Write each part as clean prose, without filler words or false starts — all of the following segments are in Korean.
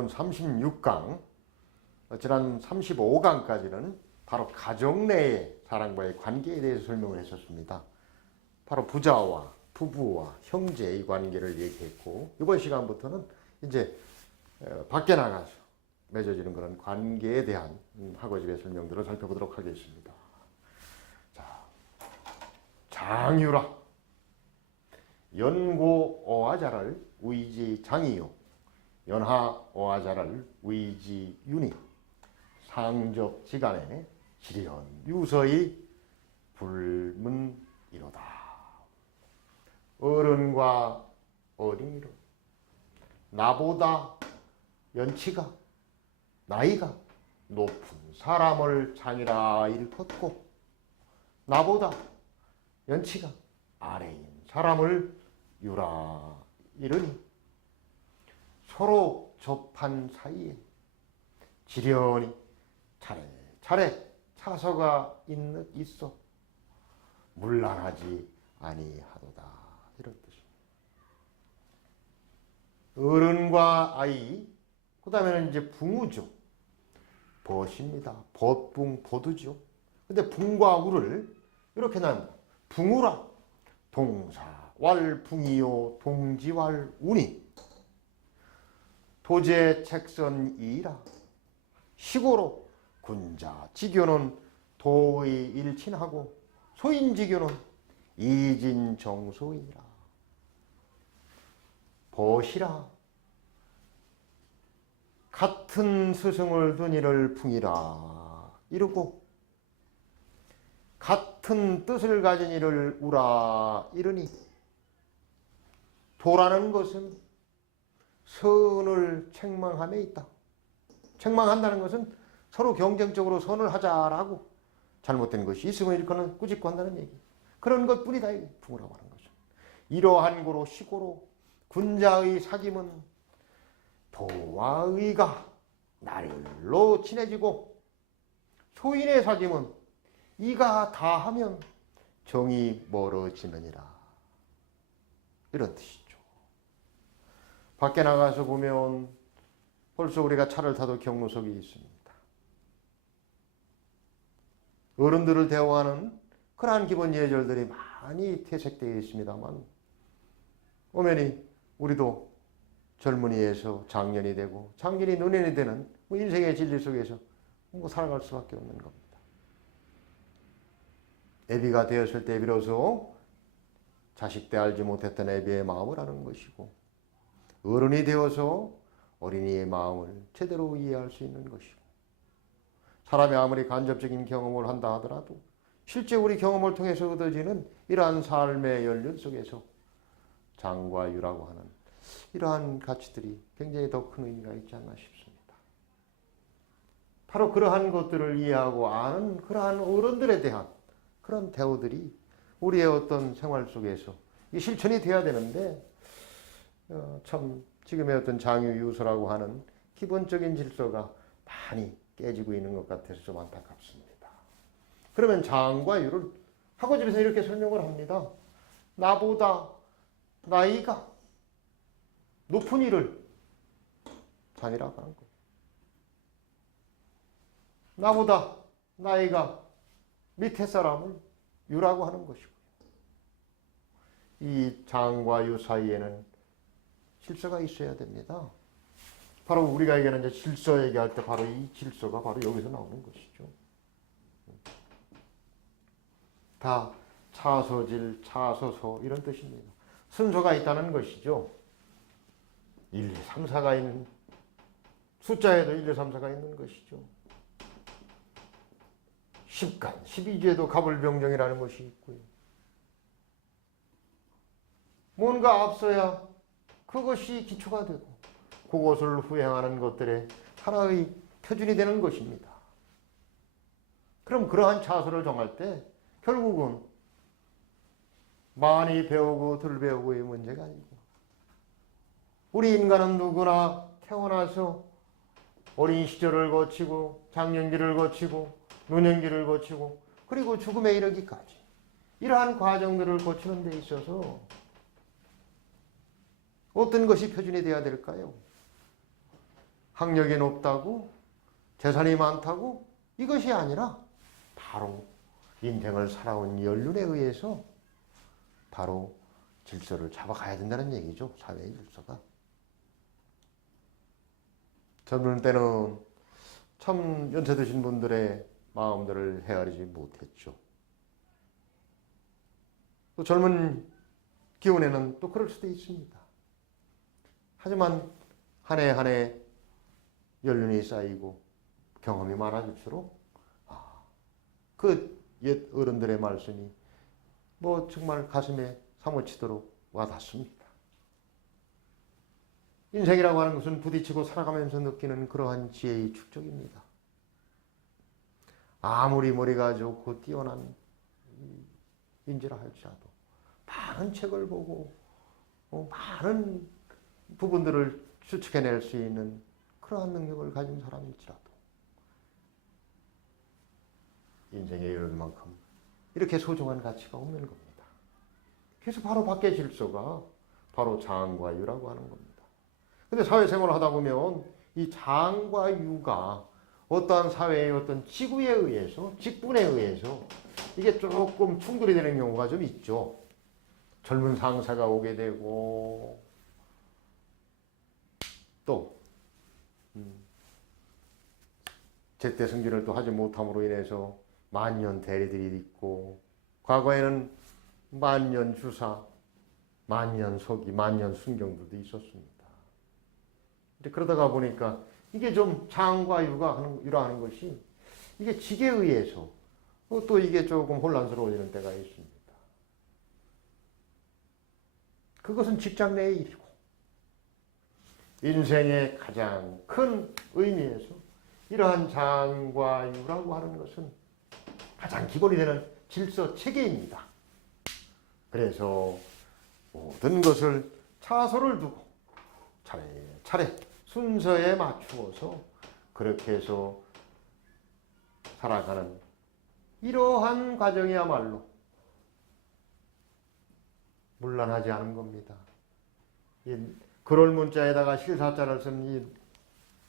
오늘은 36강, 지난 35강까지는 바로 가정 내의 사랑과의 관계에 대해서 설명을 했었습니다. 바로 부자와 부부와 형제의 관계를 얘기했고, 이번 시간부터는 이제 밖에 나가서 맺어지는 그런 관계에 대한 학어집의 설명들을 살펴보도록 하겠습니다. 자, 장유라. 연고 어화자를 위지 장이요. 연하 어화자를 위지 윤이. 상적 지간에 지련 유서의 불문이로다. 어른과 어린이로 나보다 연치가 나이가 높은 사람을 장이라 일컫고 나보다 연치가 아래인 사람을 유라 이르니 서로 접한 사이에 지련이 차례차례 차서가 있어 물란하지 아니하도다. 이런 뜻입니다. 어른과 아이, 그 다음에는 이제 붕우죠. 벗입니다. 벗붕, 벗우죠. 근데 붕과 우를 이렇게 난 붕우라. 동사, 왈, 붕이요, 동지왈, 운이. 도제, 책선, 이라. 시고로, 군자, 지교는 도의 일친하고, 소인지교는 이진정소이라. 벗이라. 같은 스승을 둔 이를 붕이라 이르고 같은 뜻을 가진 이를 우라 이르니 도라는 것은 선을 책망함에 있다. 책망한다는 것은 서로 경쟁적으로 선을 하자라고 잘못된 것이 있으면 일컫는 꾸짖고 한다는 얘기. 그런 것뿐이다. 붕이라고 하는 것은. 이러한 고로 시고로 군자의 사귐은 도와 의가 날로 친해지고 소인의 사귐은 이가 다하면 정이 멀어지느니라. 이런 뜻이죠. 밖에 나가서 보면 벌써 우리가 차를 타도 경로석이 있습니다. 어른들을 대화하는 그러한 기본 예절들이 많이 퇴색되어 있습니다만 오면이 우리도 젊은이에서 장년이 되고 장년이 노년이 되는 인생의 진리 속에서 살아갈 수밖에 없는 겁니다. 애비가 되었을 때 비로소 자식 때 알지 못했던 애비의 마음을 아는 것이고 어른이 되어서 어린이의 마음을 제대로 이해할 수 있는 것이고 사람이 아무리 간접적인 경험을 한다 하더라도 실제 우리 경험을 통해서 얻어지는 이러한 삶의 연륜 속에서 장과 유라고 하는 이러한 가치들이 굉장히 더 큰 의미가 있지 않나 싶습니다. 바로 그러한 것들을 이해하고 아는 그러한 어른들에 대한 그런 대우들이 우리의 어떤 생활 속에서 실천이 돼야 되는데 참 지금의 어떤 장유유서라고 하는 기본적인 질서가 많이 깨지고 있는 것 같아서 좀 안타깝습니다. 그러면 장과 유를 학어집에서 이렇게 설명을 합니다. 나보다 나이가 높은 이를 장이라고 하는 거예요. 나보다 나이가 밑에 사람을 유라고 하는 것이고요. 이 장과 유 사이에는 질서가 있어야 됩니다. 바로 우리가 얘기하는 이제 질서 얘기할 때 바로 이 질서가 바로 여기서 나오는 것이죠. 다 차서질, 차서서 이런 뜻입니다. 순서가 있다는 것이죠. 1, 2, 3, 4가 있는 숫자에도 1, 2, 3, 4가 있는 것이죠. 10간, 12주에도 갑을병정이라는 것이 있고요. 뭔가 앞서야 그것이 기초가 되고 그것을 후행하는 것들의 하나의 표준이 되는 것입니다. 그럼 그러한 차서를 정할 때 결국은 많이 배우고 덜 배우고의 문제가 아니고 우리 인간은 누구나 태어나서 어린 시절을 거치고 장년기를 거치고 노년기를 거치고 그리고 죽음에 이르기까지 이러한 과정들을 거치는 데 있어서 어떤 것이 표준이 되어야 될까요? 학력이 높다고, 재산이 많다고 이것이 아니라 바로 인생을 살아온 연륜에 의해서 바로 질서를 잡아가야 된다는 얘기죠. 사회의 질서가. 젊은 때는 참 연세 드신 분들의 마음들을 헤아리지 못했죠. 또 젊은 기운에는 또 그럴 수도 있습니다. 하지만 한 해 한 해 연륜이 쌓이고 경험이 많아질수록 그 옛 어른들의 말씀이 뭐 정말 가슴에 사무치도록 와닿습니다. 인생이라고 하는 것은 부딪히고 살아가면서 느끼는 그러한 지혜의 축적입니다. 아무리 머리가 좋고 뛰어난 인지라 할지라도 많은 책을 보고 많은 부분들을 추측해낼 수 있는 그러한 능력을 가진 사람일지라도 인생의 열만큼 이렇게 소중한 가치가 없는 겁니다. 그래서 바로 밖의 질서가 바로 장과 유라고 하는 겁니다. 근데 사회생활을 하다 보면 이 장과 유가 어떠한 사회의 어떤 지구에 의해서, 직분에 의해서 이게 조금 충돌이 되는 경우가 좀 있죠. 젊은 상사가 오게 되고 또 제때 승진을 또 하지 못함으로 인해서 만년 대리들이 있고 과거에는 만년 주사, 만년 서기, 만년 순경들도 있었습니다. 근데 그러다가 보니까 이게 좀 장과 유라하는 것이 이게 직에 의해서 또 이게 조금 혼란스러워지는 때가 있습니다. 그것은 직장 내의 일이고 인생의 가장 큰 의미에서 이러한 장과 유라고 하는 것은 가장 기본이 되는 질서 체계입니다. 그래서 모든 것을 차소를 두고 차례차례 순서에 맞추어서 그렇게 해서 살아가는 이러한 과정이야말로 문란하지 않은 겁니다. 이 그럴 문자에다가 실사자를 쓴 이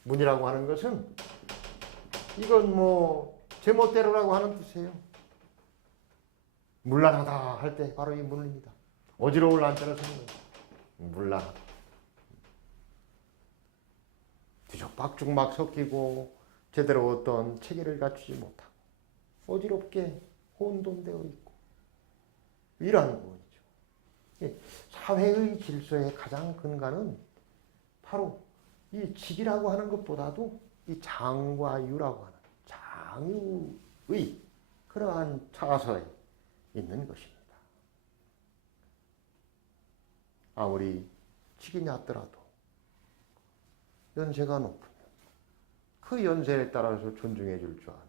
문이라고 하는 것은 이건 뭐 제멋대로라고 하는 뜻이에요. 문란하다 할 때 바로 이 문입니다. 어지러울 안자를 쓰는 거예요. 문란하다. 뒤죽박죽 막 섞이고 제대로 어떤 체계를 갖추지 못하고 어지럽게 혼돈되어 있고 이러한 부분이죠. 사회의 질서의 가장 근간은 바로 이 직이라고 하는 것보다도 이 장과 유라고 하는 장유의 그러한 차서에 있는 것입니다. 아무리 직이 낮더라도 연세가 높으면 그 연세에 따라서 존중해 줄 줄 아는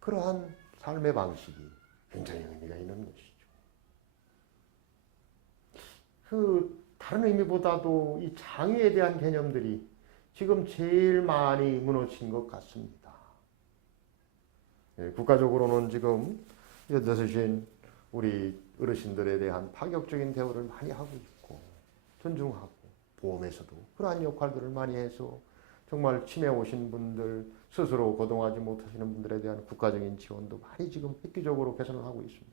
그러한 삶의 방식이 굉장히 의미가 있는 것이죠. 그 다른 의미보다도 이 장유에 대한 개념들이 지금 제일 많이 무너진 것 같습니다. 국가적으로는 지금 연세드신 우리 어르신들에 대한 파격적인 대우를 많이 하고 있고 존중하고 보험에서도 그러한 역할들을 많이 해서 정말 치매 오신 분들 스스로 거동하지 못하시는 분들에 대한 국가적인 지원도 많이 지금 획기적으로 개선을 하고 있습니다.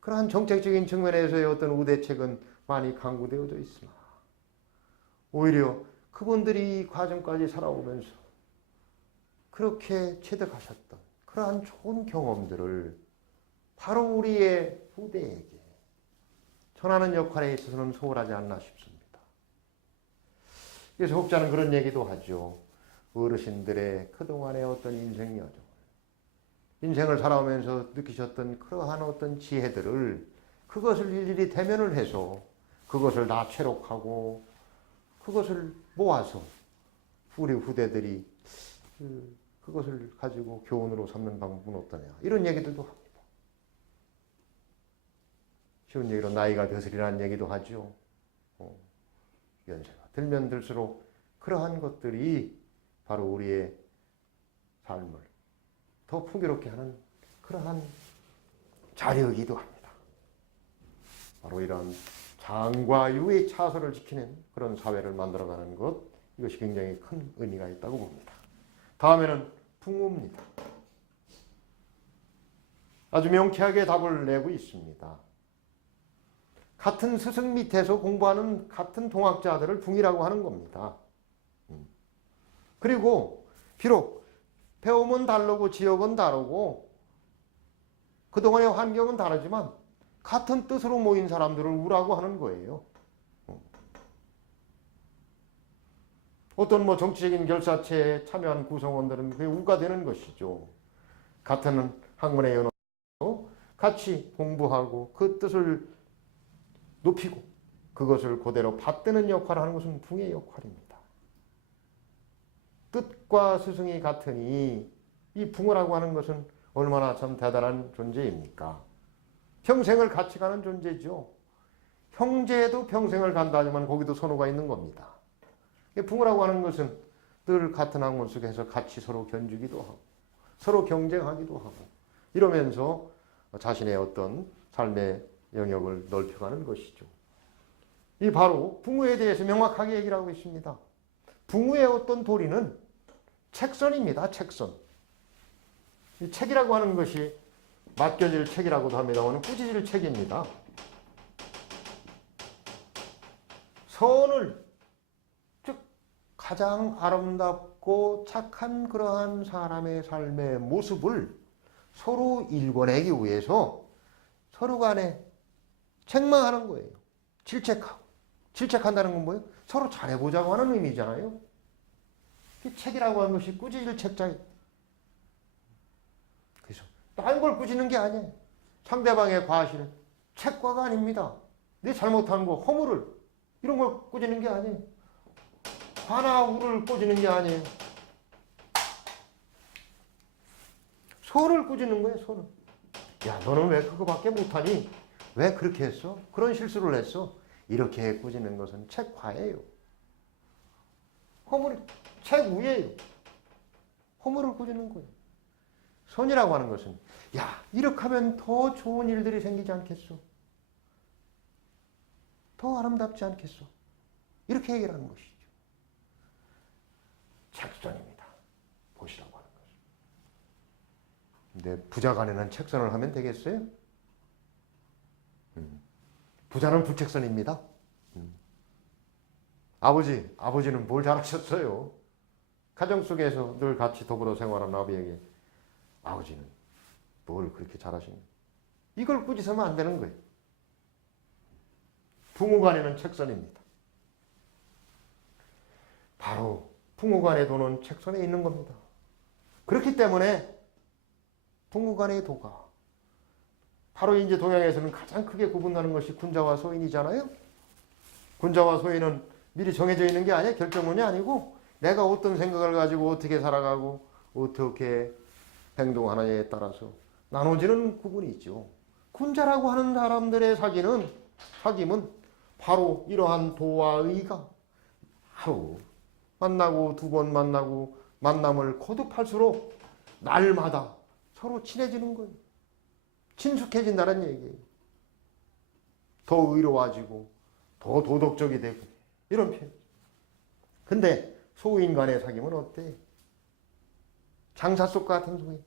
그러한 정책적인 측면에서의 어떤 우대책은 많이 강구되어져 있으나 오히려 그분들이 과정까지 살아오면서 그렇게 체득하셨던 그러한 좋은 경험들을 바로 우리의 후대에게 전하는 역할에 있어서는 소홀하지 않나 싶습니다. 그래서 혹자는 그런 얘기도 하죠. 어르신들의 그동안의 어떤 인생 여정, 인생을 살아오면서 느끼셨던 그러한 어떤 지혜들을 그것을 일일이 대면을 해서 그것을 다 체록하고 그것을 모아서 우리 후대들이 그것을 가지고 교훈으로 삼는 방법은 어떠냐 이런 얘기들도 합니다. 쉬운 얘기로 나이가 드슬이라는 얘기도 하죠. 연세가 들면 들수록 그러한 것들이 바로 우리의 삶을 더 풍요롭게 하는 그러한 자료이기도 합니다. 바로 이런 장과 유의 차서를 지키는 그런 사회를 만들어가는 것, 이것이 굉장히 큰 의미가 있다고 봅니다. 다음에는 풍우입니다. 아주 명쾌하게 답을 내고 있습니다. 같은 스승 밑에서 공부하는 같은 동학자들을 붕이라고 하는 겁니다. 그리고 비록 배움은 다르고 지역은 다르고 그동안의 환경은 다르지만 같은 뜻으로 모인 사람들을 우라고 하는 거예요. 어떤 정치적인 결사체에 참여한 구성원들은 그게 우가 되는 것이죠. 같은 학문의 연어로 같이 공부하고 그 뜻을 높이고 그것을 그대로 받드는 역할을 하는 것은 붕의 역할입니다. 뜻과 스승이 같으니 이 붕어라고 하는 것은 얼마나 참 대단한 존재입니까? 평생을 같이 가는 존재죠. 형제도 평생을 간다지만 거기도 선호가 있는 겁니다. 붕어라고 하는 것은 늘 같은 학문 속에서 같이 서로 견주기도 하고 서로 경쟁하기도 하고 이러면서 자신의 어떤 삶의 영역을 넓혀가는 것이죠. 이 바로 붕어에 대해서 명확하게 얘기를 하고 있습니다. 붕어의 어떤 도리는 책선입니다. 책선. 이 책이라고 하는 것이 맡겨질 책이라고도 합니다만 꾸짖을 책입니다. 선을 즉 가장 아름답고 착한 그러한 사람의 삶의 모습을 서로 일궈내기 위해서 서로 간에 책망하는 거예요. 질책하고. 질책한다는 건 뭐예요? 서로 잘해보자고 하는 의미잖아요. 이 책이라고 하는 것이 꾸짖을 책자예요. 그래서 딴 걸 꾸짖는 게 아니에요. 상대방의 과실은 책과가 아닙니다. 내 잘못한 거, 허물을 이런 걸 꾸짖는 게 아니에요. 화나 우를 꾸짖는 게 아니에요. 선을 꾸짖는 거예요. 선을. 야, 너는 왜 그거밖에 못하니? 왜 그렇게 했어? 그런 실수를 했어? 이렇게 꾸짖는 것은 책화예요. 허물이 책 위에요. 허물을 꾸짖는 거예요. 선이라고 하는 것은 야, 이렇게 하면 더 좋은 일들이 생기지 않겠어? 더 아름답지 않겠어? 이렇게 얘기를 하는 것이죠. 책선입니다. 보시라고 하는 것은. 근데 부자 간에는 책선을 하면 되겠어요? 부자는 부책선입니다. 아버지는 뭘 잘하셨어요? 가정 속에서 늘 같이 더불어 생활하는 아버지에게 아버지는 뭘 그렇게 잘하시냐? 이걸 꾸짖으면 안 되는 거예요. 부모간에는 책선입니다. 바로 부모간의 도는 책선에 있는 겁니다. 그렇기 때문에 부모간의 도가 바로 이제 동양에서는 가장 크게 구분하는 것이 군자와 소인이잖아요. 군자와 소인은 미리 정해져 있는 게 아니에요. 결정론이 아니고 내가 어떤 생각을 가지고 어떻게 살아가고 어떻게 행동하느냐에 따라서 나눠지는 구분이 있죠. 군자라고 하는 사람들의 사귐은 바로 이러한 도와 의가 하루 만나고 두 번 만나고 만남을 거듭할수록 날마다 서로 친해지는 거예요. 친숙해진다는 얘기예요. 더 의로워지고 더 도덕적이 되고 이런 표현. 근데 소인 간의 사귐은 어때? 장사 속 같은 소인.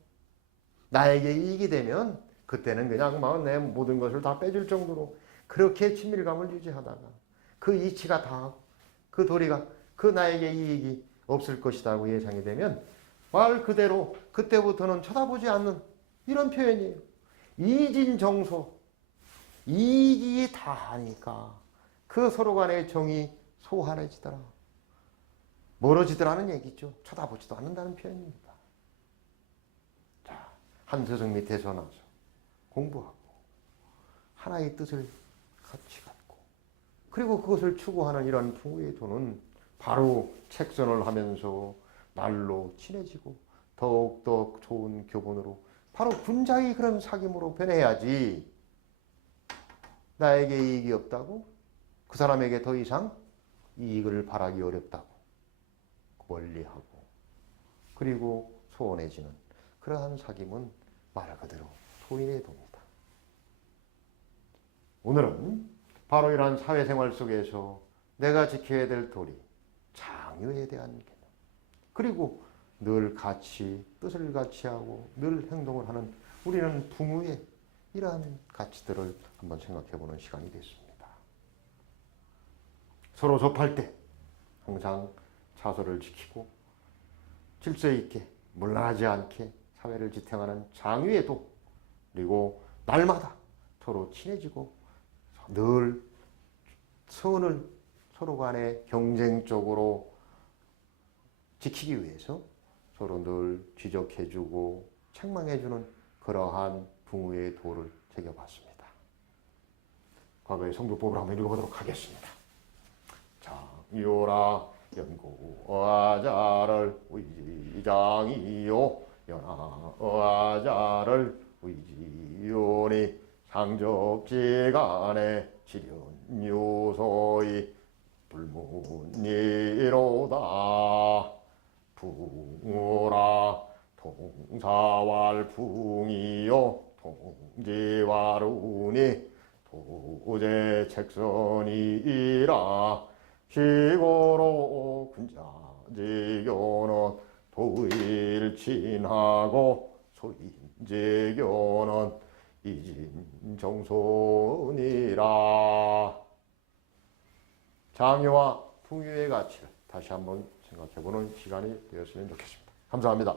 나에게 이익이 되면 그때는 그냥 막 내 모든 것을 다 빼줄 정도로 그렇게 친밀감을 유지하다가 그 이치가 다하고 그 도리가 그 나에게 이익이 없을 것이라고 예상이 되면 말 그대로 그때부터는 쳐다보지 않는 이런 표현이에요. 이진정소. 이익이 다하니까 그 서로 간의 정이 소환해지더라. 멀어지더라는 얘기죠. 쳐다보지도 않는다는 표현입니다. 자, 한 스승 밑에서 나서 공부하고 하나의 뜻을 같이 갖고 그리고 그것을 추구하는 이런 풍우의 도는 바로 책선을 하면서 날로 친해지고 더욱더 좋은 교본으로 바로 군자의 그런 사귐으로 변해야지 나에게 이익이 없다고 그 사람에게 더 이상 이익을 바라기 어렵다고 멀리하고 그리고 소원해지는 그러한 사귐은 말 그대로 소인의 도입니다. 오늘은 바로 이러한 사회생활 속에서 내가 지켜야 될 도리, 장유에 대한 개념. 그리고 늘 같이 뜻을 같이 하고 늘 행동을 하는 우리는 부모의 이러한 가치들을 한번 생각해보는 시간이 됐습니다. 서로 접할 때 항상 차소를 지키고 질서 있게 물러나지 않게 사회를 지탱하는 장유에도 그리고 날마다 서로 친해지고 늘 선을 서로 간에 경쟁적으로 지키기 위해서 서로 늘 지적해주고 책망해주는 그러한 부모의 도를 새겨봤습니다. 과거의 성교법을 한번 읽어보도록 하겠습니다. 장유라 연고아자를 의지장이요 연하아자를 의지요니 상접지간에 지련요소이 불문이로다 붕우라 통사왈붕이요 통지왈운이 도제책선이라 시고로 군자지교는 도일친하고 소인지교는 이진정손이라. 장유와 풍유의 가치를 다시 한번 생각해보는 시간이 되었으면 좋겠습니다. 감사합니다.